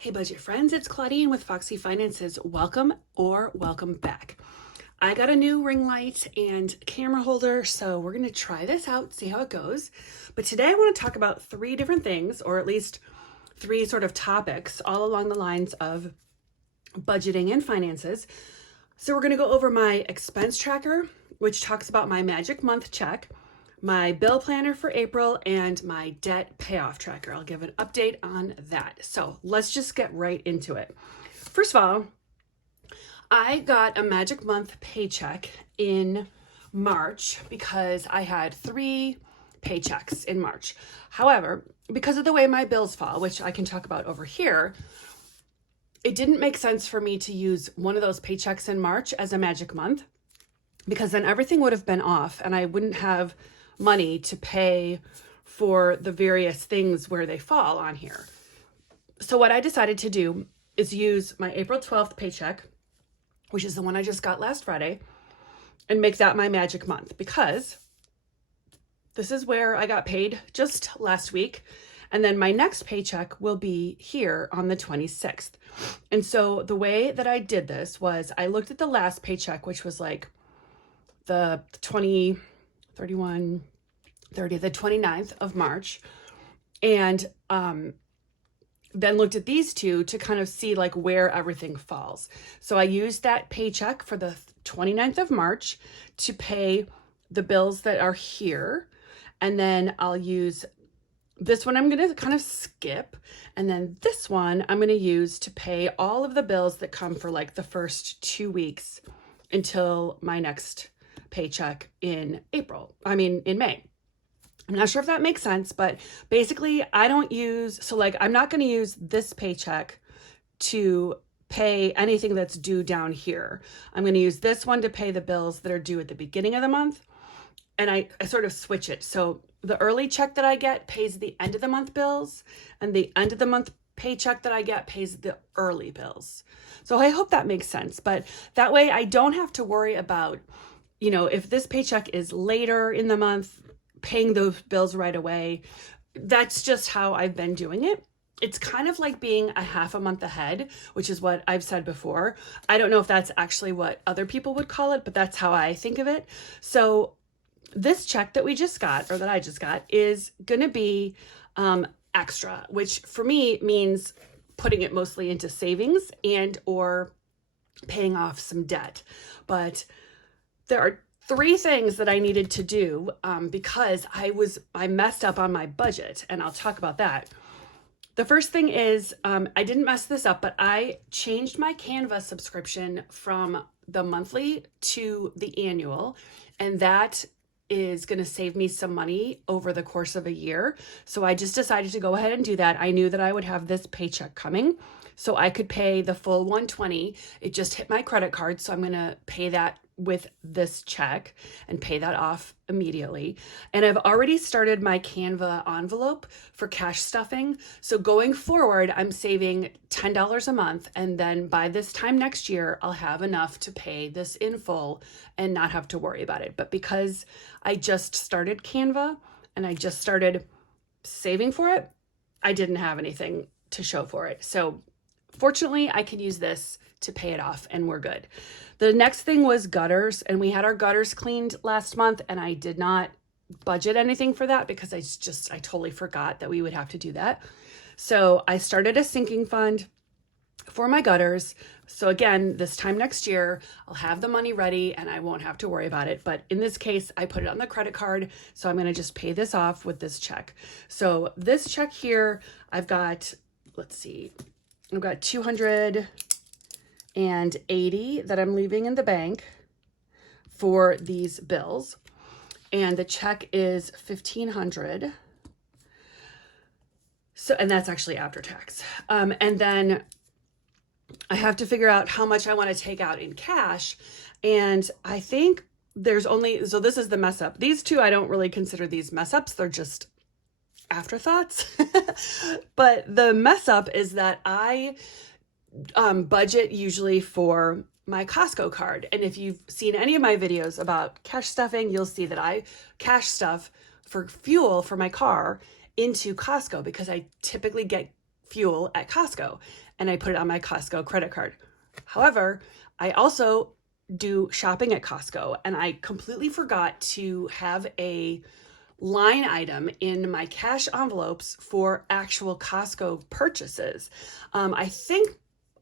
Hey budget friends, it's Claudine with Foxy Finances. Welcome or welcome back. I got a new ring light and camera holder, so we're gonna try this out, see how it goes. But today I wanna talk about three different things, or at least three sort of topics, all along the lines of budgeting and finances. So we're gonna go over my expense tracker, which talks about my magic month check, my bill planner for April, and my debt payoff tracker. I'll give an update on that. So let's just get right into it. First of all, I got a magic month paycheck in March because I had 3 paychecks in March. However, because of the way my bills fall, which I can talk about over here, it didn't make sense for me to use one of those paychecks in March as a magic month, because then everything would have been off and I wouldn't have money to pay for the various things where they fall on here. So what I decided to do is use my April 12th paycheck, which is the one I just got last Friday, and make that my magic month, because this is where I got paid just last week. And then my next paycheck will be here on the 26th. And so the way that I did this was I looked at the last paycheck, which was like the 29th of March, and then looked at these two to kind of see like where everything falls. So I used that paycheck for the 29th of March to pay the bills that are here, and then I'll use this one, I'm going to kind of skip, and then this one I'm going to use to pay all of the bills that come for like the first 2 weeks until my next paycheck in May. I'm not sure if that makes sense, but basically I'm not going to use this paycheck to pay anything that's due down here. I'm going to use this one to pay the bills that are due at the beginning of the month. And I sort of switch it. So the early check that I get pays the end of the month bills, and the end of the month paycheck that I get pays the early bills. So I hope that makes sense. But that way I don't have to worry about, if this paycheck is later in the month, paying those bills right away. That's just how I've been doing it. It's kind of like being a half a month ahead, which is what I've said before. I don't know if that's actually what other people would call it, but that's how I think of it. So this check that I just got, is going to be extra, which for me means putting it mostly into savings and or paying off some debt. But there are 3 things that I needed to do because I messed up on my budget, and I'll talk about that. The first thing is I didn't mess this up, but I changed my Canva subscription from the monthly to the annual, and that is going to save me some money over the course of a year. So I just decided to go ahead and do that. I knew that I would have this paycheck coming, so I could pay the full $120. It just hit my credit card, so I'm going to pay that with this check and pay that off immediately. And I've already started my Canva envelope for cash stuffing. So going forward, I'm saving $10 a month. And then by this time next year, I'll have enough to pay this in full and not have to worry about it. But because I just started Canva and I just started saving for it, I didn't have anything to show for it. So fortunately, I can use this to pay it off, and we're good. The next thing was gutters, and we had our gutters cleaned last month, and I did not budget anything for that because I totally forgot that we would have to do that. So I started a sinking fund for my gutters. So again, this time next year, I'll have the money ready and I won't have to worry about it. But in this case, I put it on the credit card. So I'm going to just pay this off with this check. So this check here, I've got 280 that I'm leaving in the bank for these bills, and the check is $1,500. So, and that's actually after tax. And then I have to figure out how much I want to take out in cash, and I think so this is the mess up. These two, I don't really consider these mess ups. They're just afterthoughts. But the mess up is that I budget usually for my Costco card. And if you've seen any of my videos about cash stuffing, you'll see that I cash stuff for fuel for my car into Costco because I typically get fuel at Costco, and I put it on my Costco credit card. However, I also do shopping at Costco, and I completely forgot to have a line item in my cash envelopes for actual Costco purchases. I think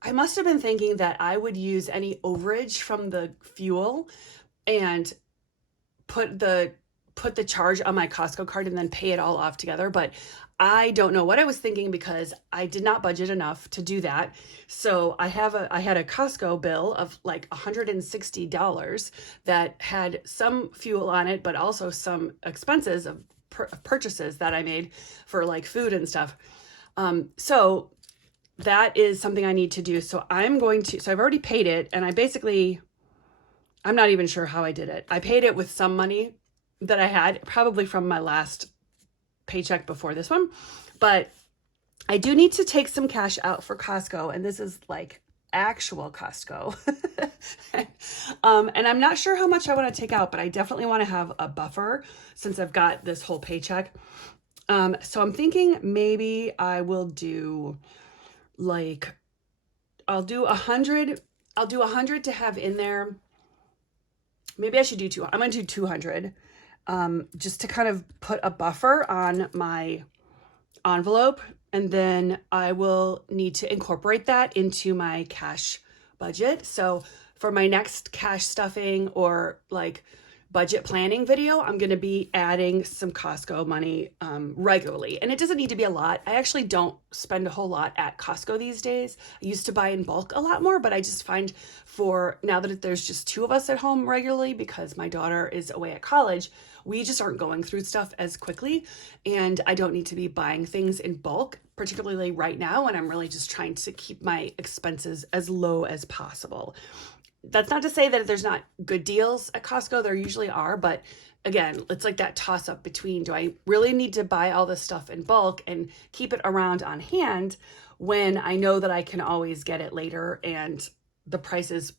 I must have been thinking that I would use any overage from the fuel and put the charge on my Costco card and then pay it all off together. But I don't know what I was thinking because I did not budget enough to do that. So I had a Costco bill of like $160 that had some fuel on it, but also some expenses of purchases that I made for like food and stuff. So that is something I need to do. So I've already paid it, and I'm not even sure how I did it. I paid it with some money that I had, probably from my last paycheck before this one, but I do need to take some cash out for Costco, and this is like actual Costco. And I'm not sure how much I want to take out, but I definitely want to have a buffer since I've got this whole paycheck. So I'm thinking maybe I will do like, I'll do 100 to have in there. Maybe I should do I'm going to do 200, just to kind of put a buffer on my envelope. And then I will need to incorporate that into my cash budget. So for my next cash stuffing or like budget planning video, I'm going to be adding some Costco money regularly. And it doesn't need to be a lot. I actually don't spend a whole lot at Costco these days. I used to buy in bulk a lot more, but I just find for now that there's just two of us at home regularly because my daughter is away at college, we just aren't going through stuff as quickly. And I don't need to be buying things in bulk, particularly right now when I'm really just trying to keep my expenses as low as possible. That's not to say that there's not good deals at Costco. There usually are, but again, it's like that toss up between, do I really need to buy all this stuff in bulk and keep it around on hand when I know that I can always get it later and the prices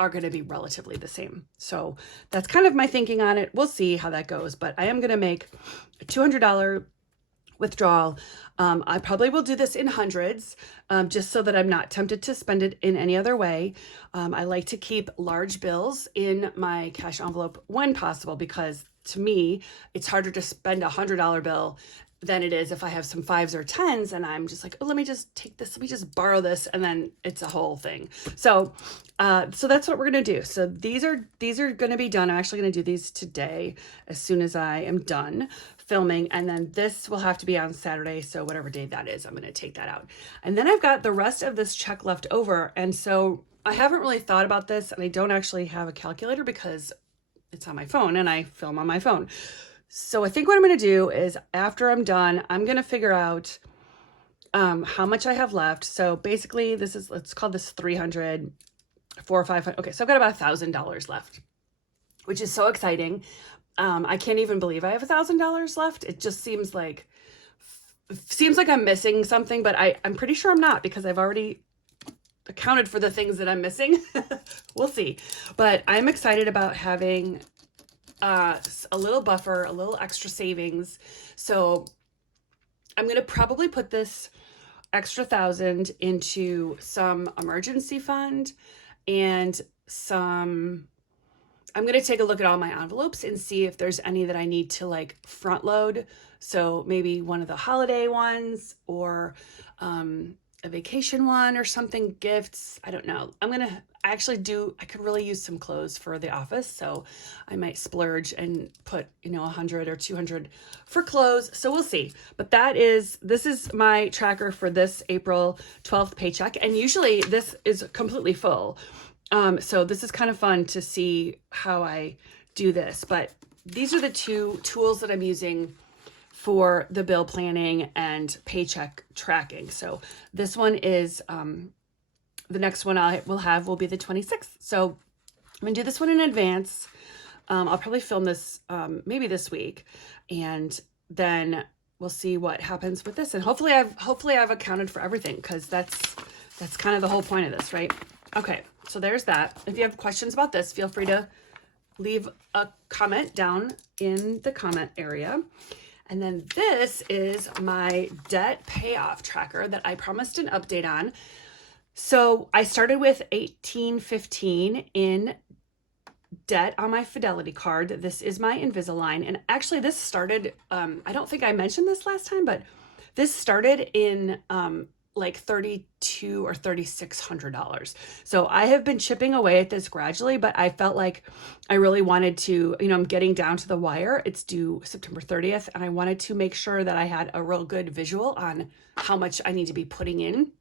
are going to be relatively the same. So that's kind of my thinking on it. We'll see how that goes, but I am going to make a $200 withdrawal. I probably will do this in hundreds, just so that I'm not tempted to spend it in any other way. I like to keep large bills in my cash envelope when possible, because to me, it's harder to spend $100 bill than it is if I have some 5s or 10s and I'm just like, oh, let me just take this, let me just borrow this, and then it's a whole thing. So that's what we're gonna do. So these are gonna be done. I'm actually gonna do these today as soon as I am done filming, and then this will have to be on Saturday, so whatever day that is, I'm gonna take that out. And then I've got the rest of this check left over, and so I haven't really thought about this, and I don't actually have a calculator because it's on my phone and I film on my phone. So I think what I'm going to do is after I'm done, I'm going to figure out how much I have left. So basically let's call this 300, 400 or 500. Okay, so I've got about $1,000 left, which is so exciting. I can't even believe I have $1,000 left. It just seems like I'm missing something, but I'm pretty sure I'm not, because I've already accounted for the things that I'm missing. We'll see. But I'm excited about having a little buffer, a little extra savings. So I'm going to probably put this extra 1,000 into some emergency fund, and I'm going to take a look at all my envelopes and see if there's any that I need to like front load. So maybe one of the holiday ones, or a vacation one or something, gifts. I don't know. I could really use some clothes for the office. So I might splurge and put, 100 or 200 for clothes. So we'll see. But this is my tracker for this April 12th paycheck. And usually this is completely full. So this is kind of fun to see how I do this. But these are the two tools that I'm using for the bill planning and paycheck tracking. So this one is, the next one will be the 26th. So I'm gonna do this one in advance. I'll probably film this maybe this week, and then we'll see what happens with this. And hopefully I've accounted for everything, because that's kind of the whole point of this, right? Okay, so there's that. If you have questions about this, feel free to leave a comment down in the comment area. And then this is my debt payoff tracker that I promised an update on. So I started with $18.15 in debt on my Fidelity card. This is my Invisalign. And actually this started, I don't think I mentioned this last time, but this started in like $3,200 or $3,600. So I have been chipping away at this gradually, but I felt like I really wanted to, I'm getting down to the wire. It's due September 30th. And I wanted to make sure that I had a real good visual on how much I need to be putting in,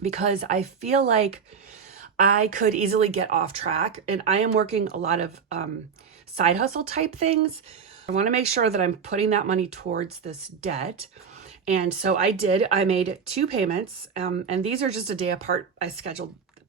because I feel like I could easily get off track, and I am working a lot of side hustle type things. I want to make sure that I'm putting that money towards this debt. And so I did. I made 2 payments, and these are just a day apart. I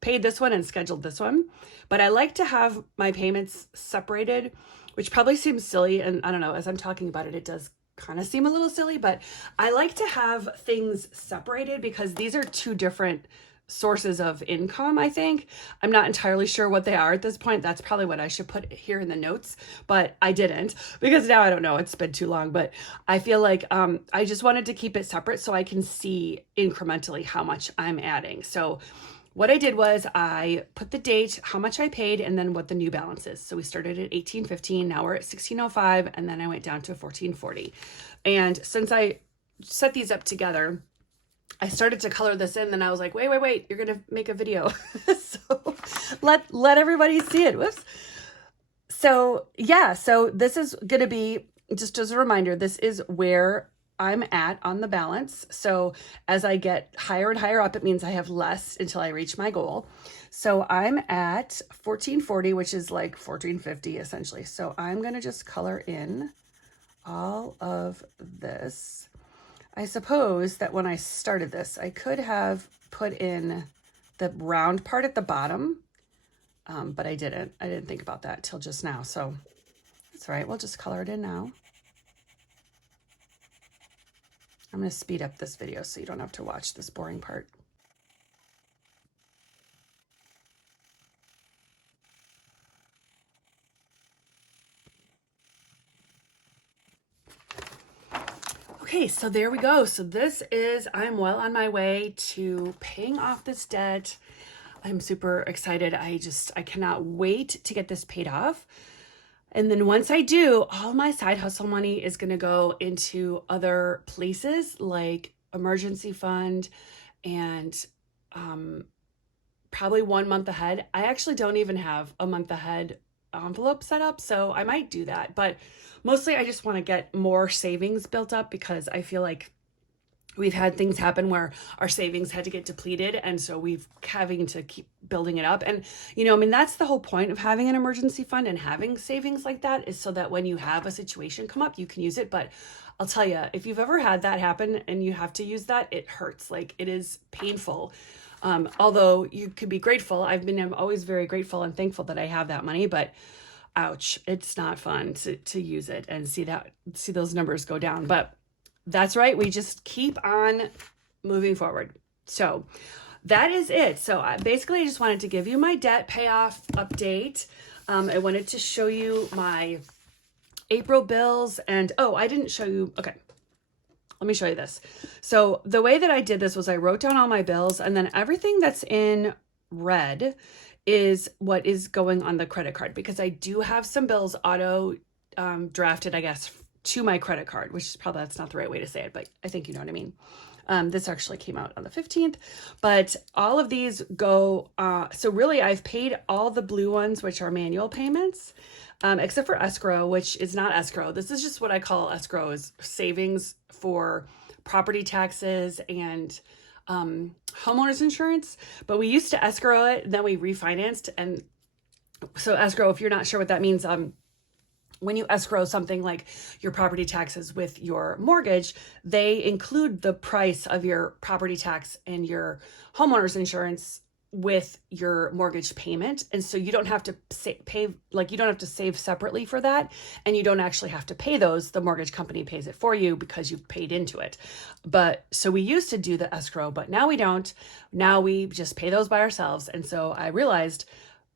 paid this one and scheduled this one, but I like to have my payments separated, which probably seems silly. And I don't know, as I'm talking about it, it does kind of seem a little silly, but I like to have things separated because these are 2 different sources of income, I think. I'm not entirely sure what they are at this point. That's probably what I should put here in the notes, but I didn't, because now I don't know, it's been too long. But I feel like I just wanted to keep it separate so I can see incrementally how much I'm adding. So what I did was I put the date, how much I paid, and then what the new balance is. So we started at $18.15, now we're at $16.05, and then I went down to $14.40. And since I set these up together, I started to color this in, then I was like, wait, you're gonna make a video. So let everybody see it. Whoops. So yeah, so this is gonna be, just as a reminder, this is where I'm at on the balance. So as I get higher and higher up, it means I have less until I reach my goal. So I'm at $14.40, which is like $14.50 essentially. So I'm gonna just color in all of this. I suppose that when I started this, I could have put in the round part at the bottom, but I didn't. I didn't think about that till just now. So that's all right. We'll just color it in now. I'm going to speed up this video so you don't have to watch this boring part. Okay, so there we go. So this is, I'm well on my way to paying off this debt. I'm super excited. I cannot wait to get this paid off. And then once I do, all my side hustle money is going to go into other places like emergency fund and probably 1 month ahead. I actually don't even have a month ahead envelope set up, so I might do that. But mostly I just want to get more savings built up, because I feel like we've had things happen where our savings had to get depleted, and so we've having to keep building it up. And that's the whole point of having an emergency fund and having savings like that, is so that when you have a situation come up, you can use it. But I'll tell you, if you've ever had that happen and you have to use that, it hurts. Like, it is painful. Although you could be grateful. I'm always very grateful and thankful that I have that money, but ouch, it's not fun to use it and see those numbers go down. But that's right. We just keep on moving forward. So that is it. So I just wanted to give you my debt payoff update. I wanted to show you my April bills, and I didn't show you. Okay. Let me show you this. So the way that I did this was I wrote down all my bills, and then everything that's in red is what is going on the credit card, because I do have some bills auto drafted, I guess, to my credit card, which is probably, that's not the right way to say it, but I think you know what I mean. This actually came out on the 15th, but all of these go, so really I've paid all the blue ones, which are manual payments, except for escrow, which is not escrow. This is just what I call escrow, is savings for property taxes and homeowners insurance. But we used to escrow it, and then we refinanced. And so escrow, if you're not sure what that means, when you escrow something like your property taxes with your mortgage, they include the price of your property tax and your homeowner's insurance with your mortgage payment. And so you don't have to you don't have to save separately for that. And you don't actually have to pay those. The mortgage company pays it for you because you've paid into it. But so we used to do the escrow, but now we don't. Now we just pay those by ourselves. And so I realized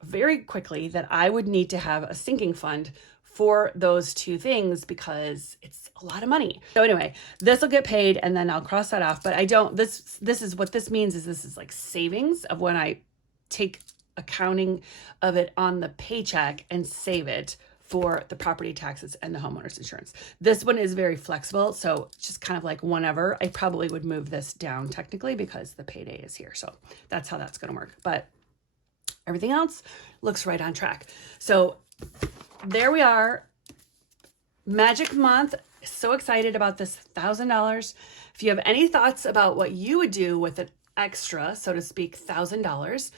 very quickly that I would need to have a sinking fund for those two things because it's a lot of money. So anyway, this will get paid and then I'll cross that off. But I don't, this is what this means is this is like savings of when I take accounting of it on the paycheck and save it for the property taxes and the homeowner's insurance. This one is very flexible. So just kind of like whenever, I probably would move this down technically because the payday is here. So that's how that's going to work. But everything else looks right on track. So there we are. Magic month. So excited about this $1,000. If you have any thoughts about what you would do with an extra, so to speak, $1,000,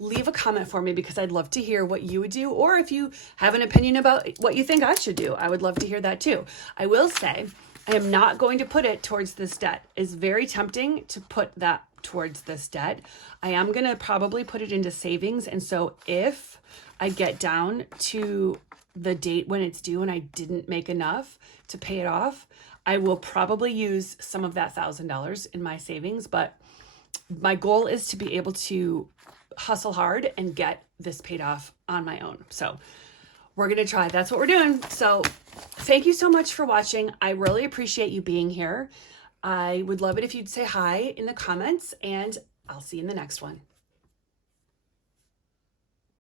leave a comment for me because I'd love to hear what you would do. Or if you have an opinion about what you think I should do, I would love to hear that too. I will say I am not going to put it towards this debt. It's very tempting to put that towards this debt. I am going to probably put it into savings. And so if I get down to the date when it's due and I didn't make enough to pay it off, I will probably use some of that $1,000 in my savings. But my goal is to be able to hustle hard and get this paid off on my own. So we're going to try. That's what we're doing. So thank you so much for watching. I really appreciate you being here. I would love it if you'd say hi in the comments, and I'll see you in the next one.